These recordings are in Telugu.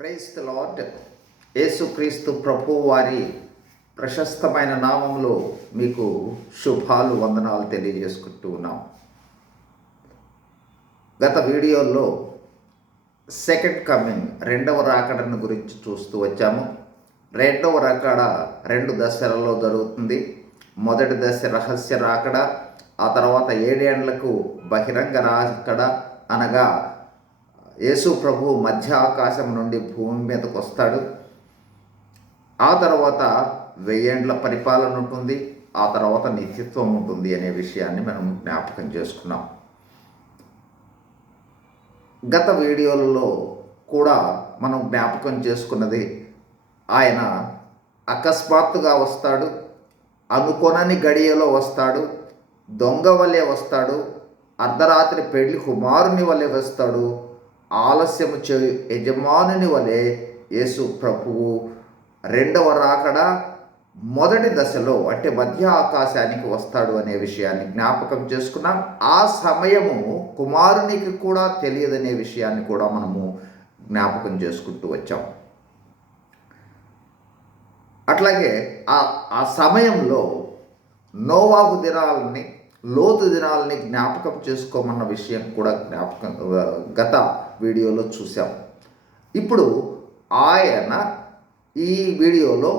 ప్రైస్ ద లార్డ్ యేసుక్రీస్తు ప్రభు వారి ప్రశస్తమైన నామంలో మీకు శుభాలు వందనాలు తెలియజేసుకుంటూ ఉన్నాం. గత వీడియోలో సెకండ్ కమింగ్ రెండవ రాకడను గురించి చూస్తూ వచ్చాము. రెండవ రాకడ రెండు దశలలో జరుగుతుంది. మొదటి దశ రహస్య రాకడ ఆ తర్వాత ఏడేండ్లకు బహిరంగ రాకడ అనగా యేసు ప్రభు మధ్య ఆకాశం నుండి భూమి మీదకు వస్తాడు. ఆ తర్వాత వెయ్యేండ్ల పరిపాలన ఉంటుంది. ఆ తర్వాత నిత్యత్వం ఉంటుంది అనే విషయాన్ని మనం జ్ఞాపకం చేసుకున్నాం. గత వీడియోలలో కూడా మనం జ్ఞాపకం చేసుకున్నది ఆయన అకస్మాత్తుగా వస్తాడు అనుకోనని గడియలో వస్తాడు దొంగ వలె వస్తాడు అర్ధరాత్రి పెళ్ళి కుమారుని వలె వస్తాడు ఆలస్యము చే యజమానుని వలె యేసు ప్రభువు రెండవ రాకడ మొదటి దశలో అంటే మధ్య ఆకాశానికి వస్తాడు అనే విషయాన్ని జ్ఞాపకం చేసుకున్నాం. ఆ సమయము కుమారునికి కూడా తెలియదనే విషయాన్ని కూడా మనము జ్ఞాపకం చేసుకుంటూ వచ్చాం. అట్లాగే ఆ ఆ సమయంలో నోవాహు దినాలని లోతు దినాలని జ్ఞాపకం చేసుకోమన్న విషయం కూడా జ్ఞాపకం గత వీడియోలో చూసాం ఇప్పుడు ఆయన ఈ వీడియోలో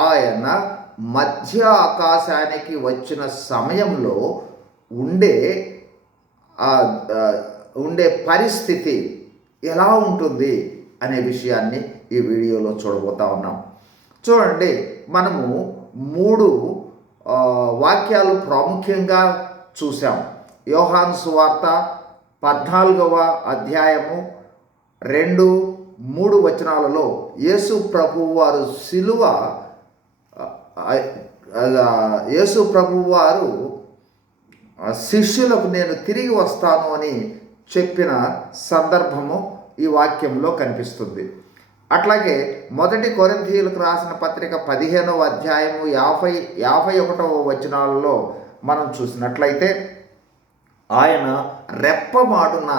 ఆయన మధ్య ఆకాశానికి వచ్చిన సమయంలో ఉండే ఉండే పరిస్థితి ఎలా ఉంటుంది అనే విషయాన్ని ఈ వీడియోలో చూడబోతా ఉన్నాం. చూడండి మనము మూడు వాక్యాలు ప్రాముఖ్యంగా చూసాం యోహాన్ సువార్త పద్నాలుగవ అధ్యాయము రెండు మూడు వచనాలలో యేసు ప్రభు వారు సిలువ యేసు ప్రభు వారు శిష్యులకు నేను తిరిగి వస్తాను అని చెప్పిన సందర్భము ఈ వాక్యంలో కనిపిస్తుంది. అట్లాగే మొదటి కొరింథీయులకు రాసిన పత్రిక పదిహేనవ అధ్యాయము యాభై యాభై ఒకటవ వచనాలలో మనం చూసినట్లయితే ఆయన రెప్పమాడున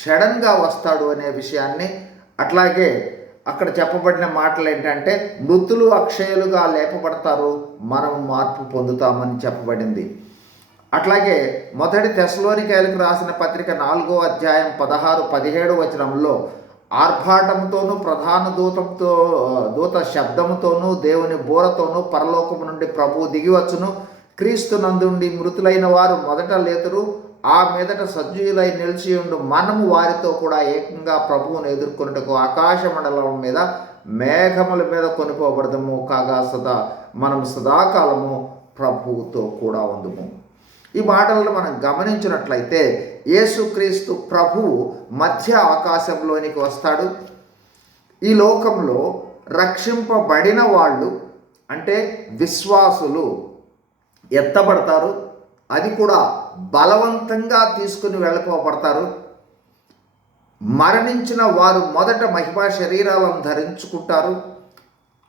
షడన్గా వస్తాడు అనే విషయాన్ని అట్లాగే అక్కడ చెప్పబడిన మాటలు ఏంటంటే మృతులు అక్షయులుగా లేపబడతారు మనం మార్పు పొందుతామని చెప్పబడింది. అట్లాగే మొదటి తెసలోనికాయలకు రాసిన పత్రిక నాలుగో అధ్యాయం పదహారు పదిహేడు వచనంలో ఆర్భాటంతోనూ ప్రధాన దూతంతో దూత శబ్దముతోనూ దేవుని బోరతోనూ పరలోకము నుండి ప్రభువు దిగివచ్చును క్రీస్తు నందుండి మృతులైన వారు మొదట లేతురు. ఆ మీదట సజ్జీయులై నిలిచి ఉండు. మనము వారితో కూడా ఏకంగా ప్రభువును ఎదుర్కొనుటకు ఆకాశ మండలం మీద మేఘముల మీద కొనిపోబడదము. కాగా సదా మనం సదాకాలము ప్రభువుతో కూడా ఉందము. ఈ మాటలను మనం గమనించినట్లయితే యేసుక్రీస్తు ప్రభువు మధ్య ఆకాశంలోనికి వస్తాడు. ఈ లోకంలో రక్షింపబడిన వాళ్ళు అంటే విశ్వాసులు ఎత్తబడతారు. అది కూడా బలవంతంగా తీసుకుని వెళ్ళిపోబడతారు మరణించిన వారు మొదట మహిమా శరీరాలను ధరించుకుంటారు.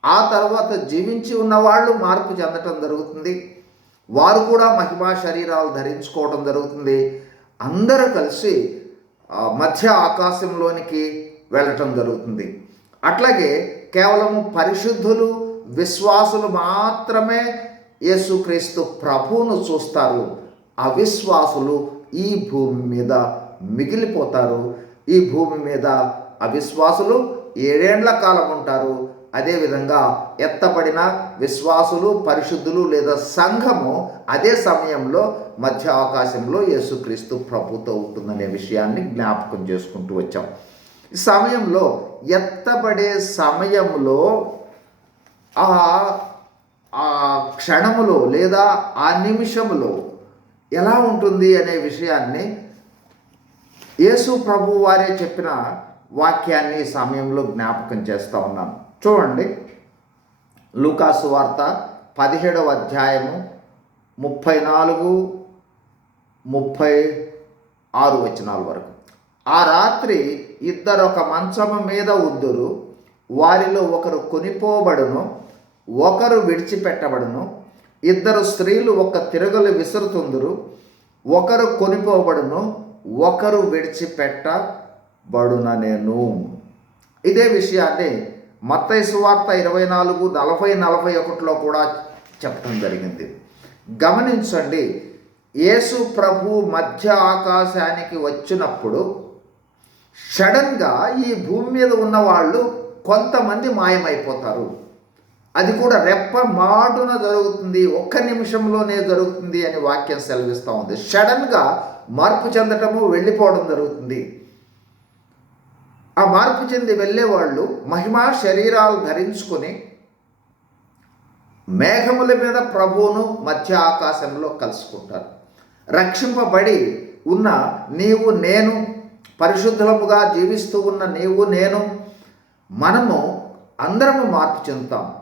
ఆ తర్వాత జీవించి ఉన్న వాళ్ళు మార్పు చెందటం జరుగుతుంది. వారు కూడా మహిమా శరీరాలు ధరించుకోవడం జరుగుతుంది. అందరూ కలిసి మధ్య ఆకాశంలోనికి వెళ్ళటం జరుగుతుంది. అట్లాగే కేవలం పరిశుద్ధులు విశ్వాసులు మాత్రమే యేసుక్రీస్తు ప్రభువును చూస్తారు. అవిశ్వాసులు ఈ భూమి మీద మిగిలిపోతారు. ఈ భూమి మీద అవిశ్వాసులు ఏడేండ్ల కాలం ఉంటారు? అదేవిధంగా ఎత్తబడిన విశ్వాసులు పరిశుద్ధులు లేదా సంఘము అదే సమయంలో మధ్య ఆకాశంలో యేసుక్రీస్తు ప్రభుతో ఉంటుందనే విషయాన్ని జ్ఞాపకం చేసుకుంటూ వచ్చాం. ఈ సమయంలో ఎత్తబడే సమయంలో ఆ ఆ క్షణములో లేదా ఆ నిమిషములో ఎలా ఉంటుంది అనే విషయాన్ని యేసు ప్రభు వారే చెప్పిన వాక్యాన్ని సమయంలో జ్ఞాపకం చేస్తూ ఉన్నాను. చూడండి. లూకాసు వార్త పదిహేడవ అధ్యాయము ముప్పై నాలుగు ముప్పై ఆరు వచనాల వరకు. ఆ రాత్రి ఇద్దరు ఒక మంచము మీద ఉద్దురు వారిలో ఒకరు కొనిపోబడును ఒకరు విడిచిపెట్టబడును ఇద్దరు స్త్రీలు ఒక తిరగలు విసురుతుందురు ఒకరు కొనిపోబడును ఒకరు విడిచిపెట్టబడున నేను ఇదే విషయాన్ని మత్తయి సువార్త ఇరవై నాలుగు నలభై నలభై ఒకటిలో కూడా చెప్పడం జరిగింది. గమనించండి యేసు ప్రభు మధ్య ఆకాశానికి వచ్చినప్పుడు సడన్గా ఈ భూమి మీద ఉన్న వాళ్ళు కొంతమంది మాయమైపోతారు. అది కూడా రెప్ప మాటున జరుగుతుంది ఒక్క నిమిషంలోనే జరుగుతుంది అని వాక్యం సెలవిస్తూ ఉంది. సడన్గా మార్పు చెందటము వెళ్ళిపోవడం జరుగుతుంది. ఆ మార్పు చెంది వెళ్ళేవాళ్ళు మహిమా శరీరాలు ధరించుకొని మేఘముల మీద ప్రభువును మధ్య ఆకాశంలో కలుసుకుంటారు. రక్షింపబడి ఉన్న నీవు నేను పరిశుద్ధముగా జీవిస్తూ ఉన్న నీవు నేను మనము అందరము మార్పు చెందుతాం.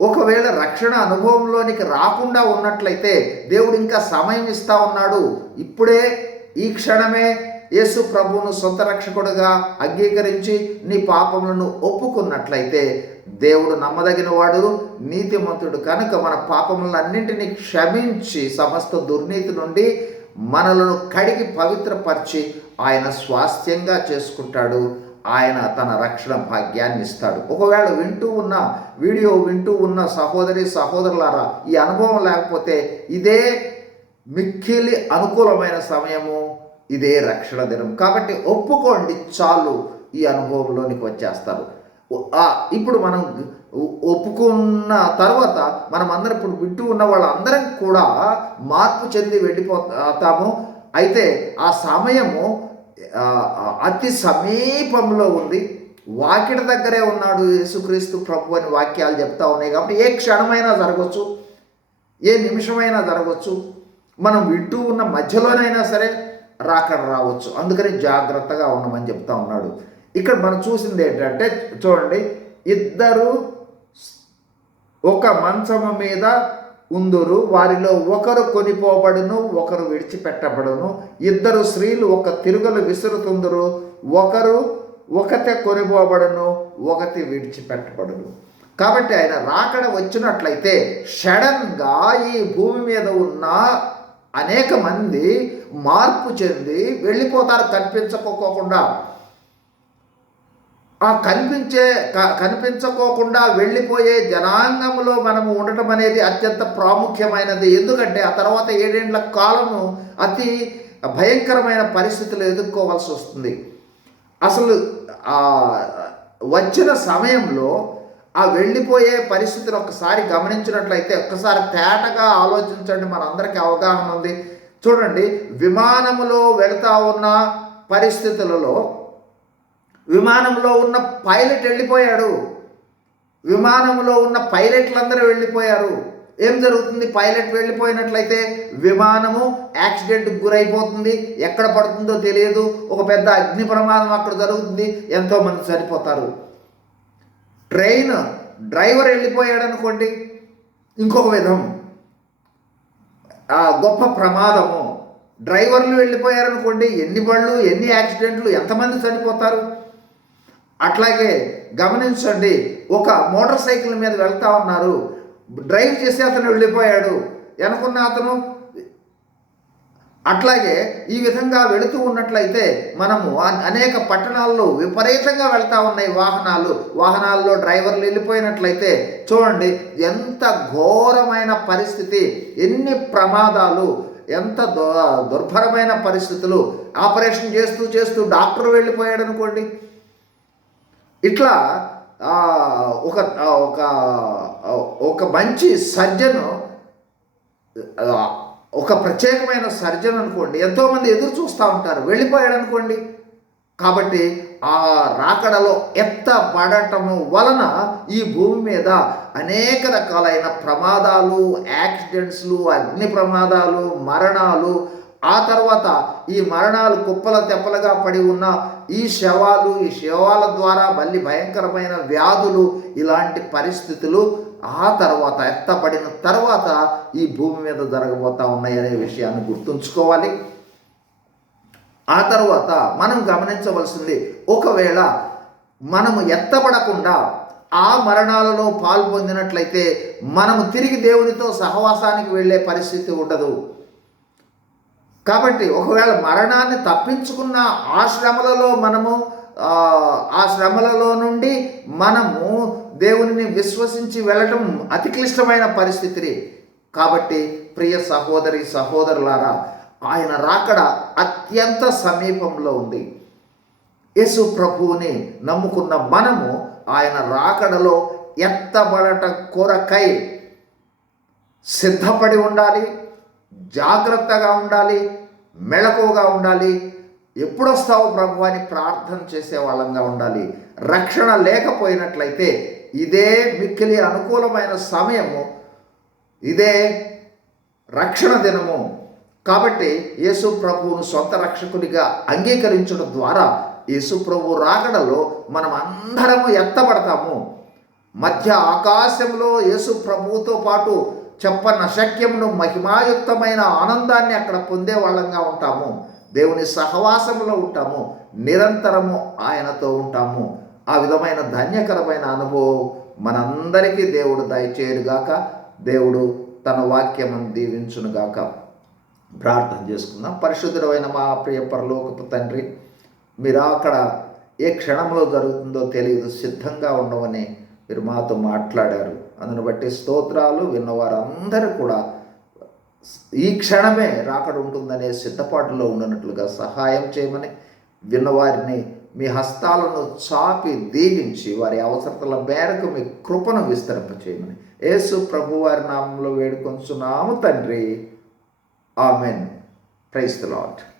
ఒకవేళ రక్షణ అనుభవంలోనికి రాకుండా ఉన్నట్లయితే దేవుడు ఇంకా సమయం ఇస్తా ఉన్నాడు. ఇప్పుడే ఈ క్షణమే యేసు ప్రభువును సొంత రక్షకుడుగా అంగీకరించి నీ పాపములను ఒప్పుకున్నట్లయితే దేవుడు నమ్మదగిన వాడు నీతిమంతుడు. కనుక మన పాపములన్నింటినీ క్షమించి సమస్త దుర్నీతి నుండి మనలను కడిగి పవిత్రపరిచి ఆయన స్వాస్థ్యంగా చేసుకుంటాడు. ఆయన తన రక్షణ భాగ్యాన్ని ఇస్తాడు. ఒకవేళ వింటూ ఉన్న వీడియో వింటూ ఉన్న సహోదరి సహోదరులారా ఈ అనుభవం లేకపోతే ఇదే మిక్కిలి అనుకూలమైన సమయము. ఇదే రక్షణ దినం. కాబట్టి ఒప్పుకోండి చాలు ఈ అనుభవంలోనికి వచ్చేస్తారు. ఇప్పుడు మనం ఒప్పుకున్న తర్వాత మనం అందరం ఇప్పుడు వింటూ ఉన్న వాళ్ళందరం కూడా మార్పు చెంది వెళ్ళిపోతాము. అయితే ఆ సమయము అతి సమీపంలో ఉంది. వాకిట దగ్గరే ఉన్నాడు యేసుక్రీస్తు ప్రభు అని వాక్యాలు చెప్తా ఉన్నాయి కాబట్టి ఏ క్షణమైనా జరగవచ్చు ఏ నిమిషమైనా జరగవచ్చు మనం వింటూ ఉన్న మధ్యలోనైనా సరే రాకడ రావచ్చు. అందుకని జాగ్రత్తగా ఉండమని చెప్తా ఉన్నాడు. ఇక్కడ మనం చూసింది ఏంటంటే చూడండి ఇద్దరు ఒక మంచము మీద ఉందురు వారిలో ఒకరు కొనిపోబడును ఒకరు విడిచిపెట్టబడును. ఇద్దరు స్త్రీలు ఒక తిరుగులు విసురుతుందరు ఒకరు ఒకతే కొనిపోబడును ఒకటి విడిచిపెట్టబడును. కాబట్టి ఆయన రాకడ వచ్చినట్లయితే సడన్గా ఈ భూమి మీద ఉన్న అనేక మంది మార్పు చెంది వెళ్ళిపోతారు కనిపించకోకుండా. ఆ కనిపించే కనిపించకోకుండా వెళ్ళిపోయే జనాంగంలో మనము ఉండటం అనేది అత్యంత ప్రాముఖ్యమైనది. ఎందుకంటే ఆ తర్వాత ఏడేండ్ల కాలము అతి భయంకరమైన పరిస్థితులు ఎదుర్కోవాల్సి వస్తుంది. అసలు వచ్చిన సమయంలో ఆ వెళ్ళిపోయే పరిస్థితిని ఒకసారి గమనించినట్లయితే ఒక్కసారి తేటగా ఆలోచించండి. మనందరికీ అవగాహన ఉంది. చూడండి విమానములో వెళతా ఉన్న పరిస్థితులలో విమానంలో ఉన్న పైలట్ వెళ్ళిపోయాడు. విమానంలో ఉన్న పైలట్లందరూ వెళ్ళిపోయారు. ఏం జరుగుతుంది? పైలట్ వెళ్ళిపోయినట్లయితే విమానము యాక్సిడెంట్కి గురైపోతుంది. ఎక్కడ పడుతుందో తెలియదు. ఒక పెద్ద అగ్ని ప్రమాదం అక్కడ జరుగుతుంది. ఎంతోమంది చనిపోతారు. ట్రైన్ డ్రైవర్ వెళ్ళిపోయాడు అనుకోండి ఇంకొక విధం. ఆ గొప్ప ప్రమాదము. డ్రైవర్లు వెళ్ళిపోయారనుకోండి ఎన్ని బళ్ళు ఎన్ని యాక్సిడెంట్లు ఎంతమంది చనిపోతారు? అట్లాగే గమనించండి ఒక మోటార్ సైకిల్ మీద వెళ్తా ఉన్నారు. డ్రైవ్ చేసి అతను వెళ్ళిపోయాడు. వెనుకున్న అతను అట్లాగే ఈ విధంగా వెళుతూ ఉన్నట్లయితే మనము అనేక పట్టణాల్లో విపరీతంగా వెళ్తూ ఉన్నాయి వాహనాలు. వాహనాల్లో డ్రైవర్లు వెళ్ళిపోయినట్లయితే చూడండి ఎంత ఘోరమైన పరిస్థితి ఎన్ని ప్రమాదాలు ఎంత దు దుర్భరమైన పరిస్థితులు. ఆపరేషన్ చేస్తూ చేస్తూ డాక్టర్ వెళ్ళిపోయాడు అనుకోండి ఇట్లా ఒక ఒక ఒక మంచి సర్జను ఒక ప్రత్యేకమైన సర్జన్ అనుకోండి ఎంతోమంది ఎదురు చూస్తూ ఉంటారు వెళ్ళిపోయాడు అనుకోండి కాబట్టి ఆ రాకడలో ఎత్తబడటము వలన ఈ భూమి మీద అనేక రకాలైన ప్రమాదాలు యాక్సిడెంట్స్లు అగ్ని ప్రమాదాలు మరణాలు ఆ తర్వాత ఈ మరణాలు కుప్పల తెప్పలుగా పడి ఉన్న ఈ శవాలు ఈ శవాల ద్వారా మళ్ళీ భయంకరమైన వ్యాధులు ఇలాంటి పరిస్థితులు ఆ తర్వాత ఎత్తబడిన తర్వాత ఈ భూమి మీద జరగబోతా ఉన్నాయి అనే విషయాన్ని గుర్తుంచుకోవాలి. ఆ తర్వాత మనం గమనించవలసింది ఒకవేళ మనము ఎత్తబడకుండా ఆ మరణాలలో పాల్పొందినట్లయితే మనము తిరిగి దేవునితో సహవాసానికి వెళ్ళే పరిస్థితి ఉండదు. కాబట్టి ఒకవేళ మరణాన్ని తప్పించుకున్న ఆ శ్రమలలో మనము ఆ శ్రమలలో నుండి మనము దేవునిని విశ్వసించి వెళ్ళటం అతి క్లిష్టమైన పరిస్థితి కాబట్టి ప్రియ సహోదరి సహోదరులారా ఆయన రాకడ అత్యంత సమీపంలో ఉంది. యేసు ప్రభువుని నమ్ముకున్న మనము ఆయన రాకడలో ఎత్తబడట కొరకై సిద్ధపడి ఉండాలి జాగ్రత్తగా ఉండాలి మెళకువగా ఉండాలి ఎప్పుడొస్తావు ప్రభు అని ప్రార్థన చేసే వాళ్ళంగా ఉండాలి. రక్షణ లేకపోయినట్లయితే ఇదే మిక్కిలి అనుకూలమైన సమయము ఇదే రక్షణ దినము. కాబట్టి యేసు ప్రభువును సొంత రక్షకునిగా అంగీకరించడం ద్వారా యేసు ప్రభు రాకడలో మనం అందరము ఎత్తబడతాము. మధ్య ఆకాశంలో యేసు ప్రభువుతో పాటు చెప్పన్న శక్యమును మహిమాయుక్తమైన ఆనందాన్ని అక్కడ పొందే వాళ్ళంగా ఉంటాము. దేవుని సహవాసంలో ఉంటాము. నిరంతరము ఆయనతో ఉంటాము. ఆ విధమైన ధన్యకరమైన అనుభవం మనందరికీ దేవుడు దయచేయుగాక దేవుడు తన వాక్యమును దీవించునుగాక. ప్రార్థన చేసుకుందాం. పరిశుద్ధుడమైన మా ప్రియ పరలోకపు తండ్రి మీరు అక్కడ ఏ క్షణంలో జరుగుతుందో తెలియదు సిద్ధంగా ఉండవని మీరు మాతో మాట్లాడారు. అందును బట్టి స్తోత్రాలు విన్నవారందరూ కూడా ఈ క్షణమే రాకడ ఉంటుందనే సిద్ధపాటులో ఉండనట్లుగా సహాయం చేయమని విన్నవారిని మీ హస్తాలను చాపి దీవించి వారి అవసరతల మేరకు మీ కృపను విస్తరింపచేయమని. యేసు ప్రభు వారి నామంలో వేడుకొంచున్నాము తండ్రి. ఆమెన్. Price the lot